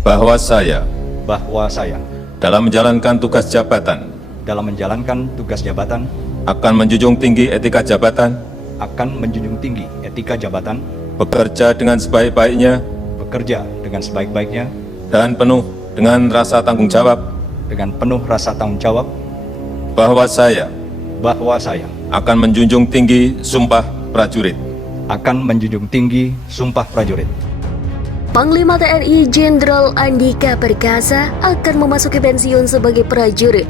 bahwa saya bahwa saya dalam menjalankan tugas jabatan akan menjunjung tinggi etika jabatan, bekerja dengan sebaik-baiknya, dan penuh dengan rasa tanggung jawab, bahwa saya akan menjunjung tinggi sumpah prajurit. Panglima TNI Jenderal Andika Perkasa akan memasuki pensiun sebagai prajurit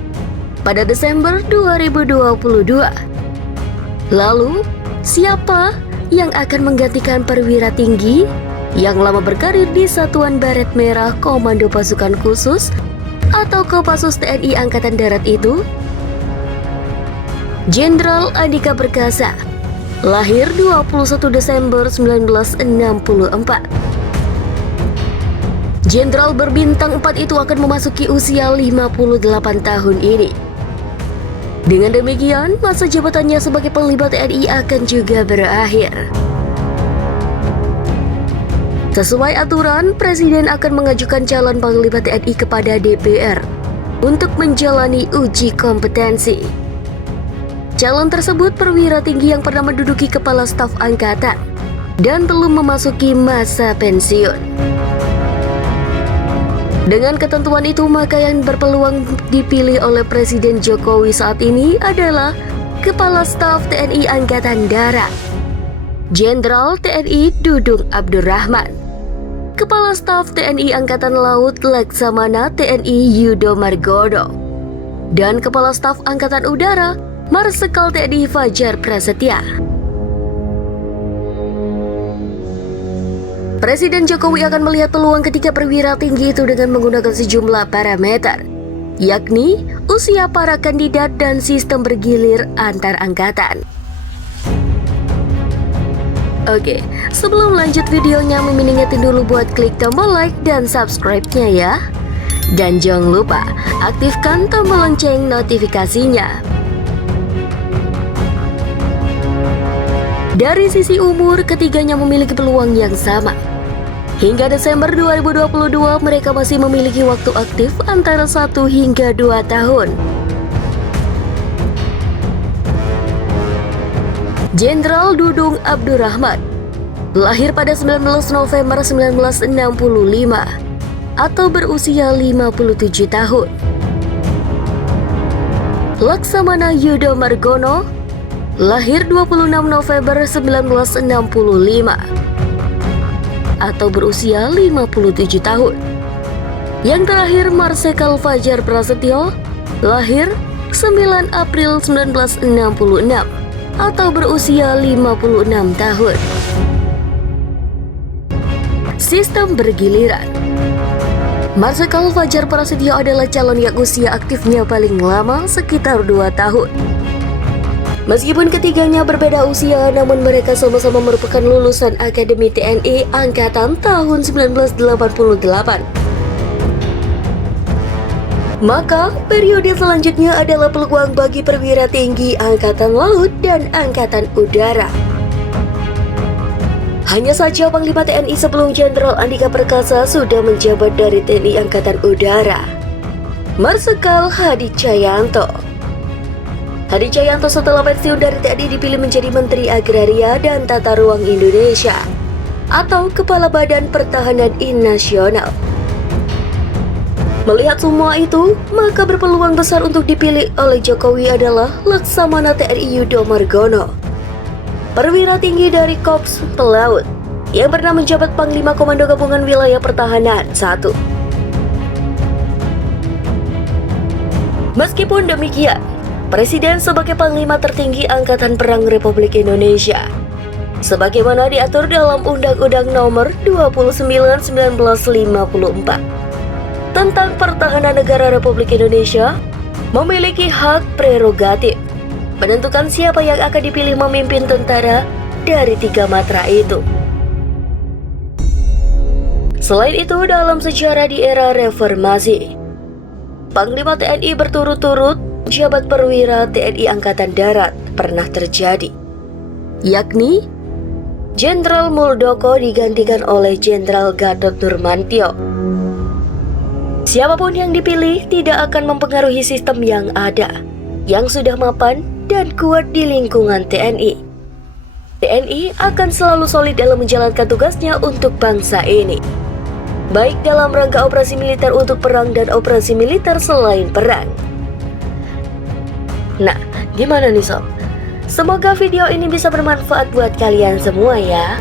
pada Desember 2022. Lalu, siapa yang akan menggantikan perwira tinggi yang lama berkarir di Satuan Baret Merah Komando Pasukan Khusus atau Kopassus TNI Angkatan Darat itu? Jenderal Andika Perkasa lahir 21 Desember 1964. Jenderal berbintang 4 itu akan memasuki usia 58 tahun ini. Dengan demikian, masa jabatannya sebagai Panglima TNI akan juga berakhir. Sesuai aturan, Presiden akan mengajukan calon Panglima TNI kepada DPR untuk menjalani uji kompetensi. Calon tersebut perwira tinggi yang pernah menduduki Kepala Staf Angkatan dan belum memasuki masa pensiun. Dengan ketentuan itu, maka yang berpeluang dipilih oleh Presiden Jokowi saat ini adalah Kepala Staf TNI Angkatan Darat, Jenderal TNI Dudung Abdurrahman, Kepala Staf TNI Angkatan Laut Laksamana TNI Yudo Margono, dan Kepala Staf Angkatan Udara Marsikal TNI Fajar Prasetya. Presiden Jokowi akan melihat peluang ketiga perwira tinggi itu dengan menggunakan sejumlah parameter, yakni usia para kandidat dan sistem bergilir antar angkatan. Oke, sebelum lanjut videonya, Mimin ingetin dulu buat klik tombol like dan subscribe-nya ya. Dan jangan lupa aktifkan tombol lonceng notifikasinya. Dari sisi umur, ketiganya memiliki peluang yang sama. Hingga Desember 2022, mereka masih memiliki waktu aktif antara 1 hingga 2 tahun. Jenderal Dudung Abdurrahman lahir pada 19 November 1965 atau berusia 57 tahun. Laksamana Yudo Margono lahir 26 November 1965 atau berusia 57 tahun. Yang terakhir, Marsikal Fajar Prasetyo lahir 9 April 1966 atau berusia 56 tahun. Sistem bergiliran. Marsikal Fajar Prasetyo adalah calon yang usia aktifnya paling lama, sekitar 2 tahun. Meskipun ketiganya berbeda usia, namun mereka sama-sama merupakan lulusan Akademi TNI Angkatan tahun 1988. Maka, periode selanjutnya adalah peluang bagi perwira tinggi Angkatan Laut dan Angkatan Udara. Hanya saja Panglima TNI sebelum Jenderal Andika Perkasa sudah menjabat dari TNI Angkatan Udara, Marsikal Hadi Cahyanto. Hadi Cahyanto setelah pensiun dari TNI dipilih menjadi Menteri Agraria dan Tata Ruang Indonesia atau Kepala Badan Pertahanan Nasional. Melihat semua itu, maka berpeluang besar untuk dipilih oleh Jokowi adalah Laksamana TNI Yudo Margono, perwira tinggi dari Korps Pelaut yang pernah menjabat Panglima Komando Gabungan Wilayah Pertahanan 1. Meskipun demikian, Presiden sebagai Panglima tertinggi Angkatan Perang Republik Indonesia, sebagaimana diatur dalam Undang-Undang Nomor 29 1954 tentang Pertahanan Negara Republik Indonesia, memiliki hak prerogatif menentukan siapa yang akan dipilih memimpin tentara dari 3 matra itu. Selain itu, dalam sejarah di era reformasi, Panglima TNI berturut-turut jabat perwira TNI Angkatan Darat pernah terjadi, yakni Jenderal Muldoko digantikan oleh Jenderal Gatot Nurmantio, Siapapun yang dipilih tidak akan mempengaruhi sistem yang ada, yang sudah mapan dan kuat di lingkungan TNI. TNI akan selalu solid dalam menjalankan tugasnya untuk bangsa ini, baik dalam rangka operasi militer untuk perang dan operasi militer selain perang. Nah, gimana nih sob? Semoga video ini bisa bermanfaat buat kalian semua ya.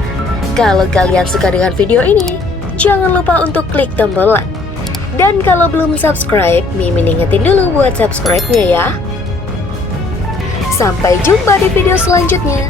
Kalau kalian suka dengan video ini, jangan lupa untuk klik tombol like. Dan kalau belum subscribe, Mimin ingetin dulu buat subscribe-nya ya. Sampai jumpa di video selanjutnya.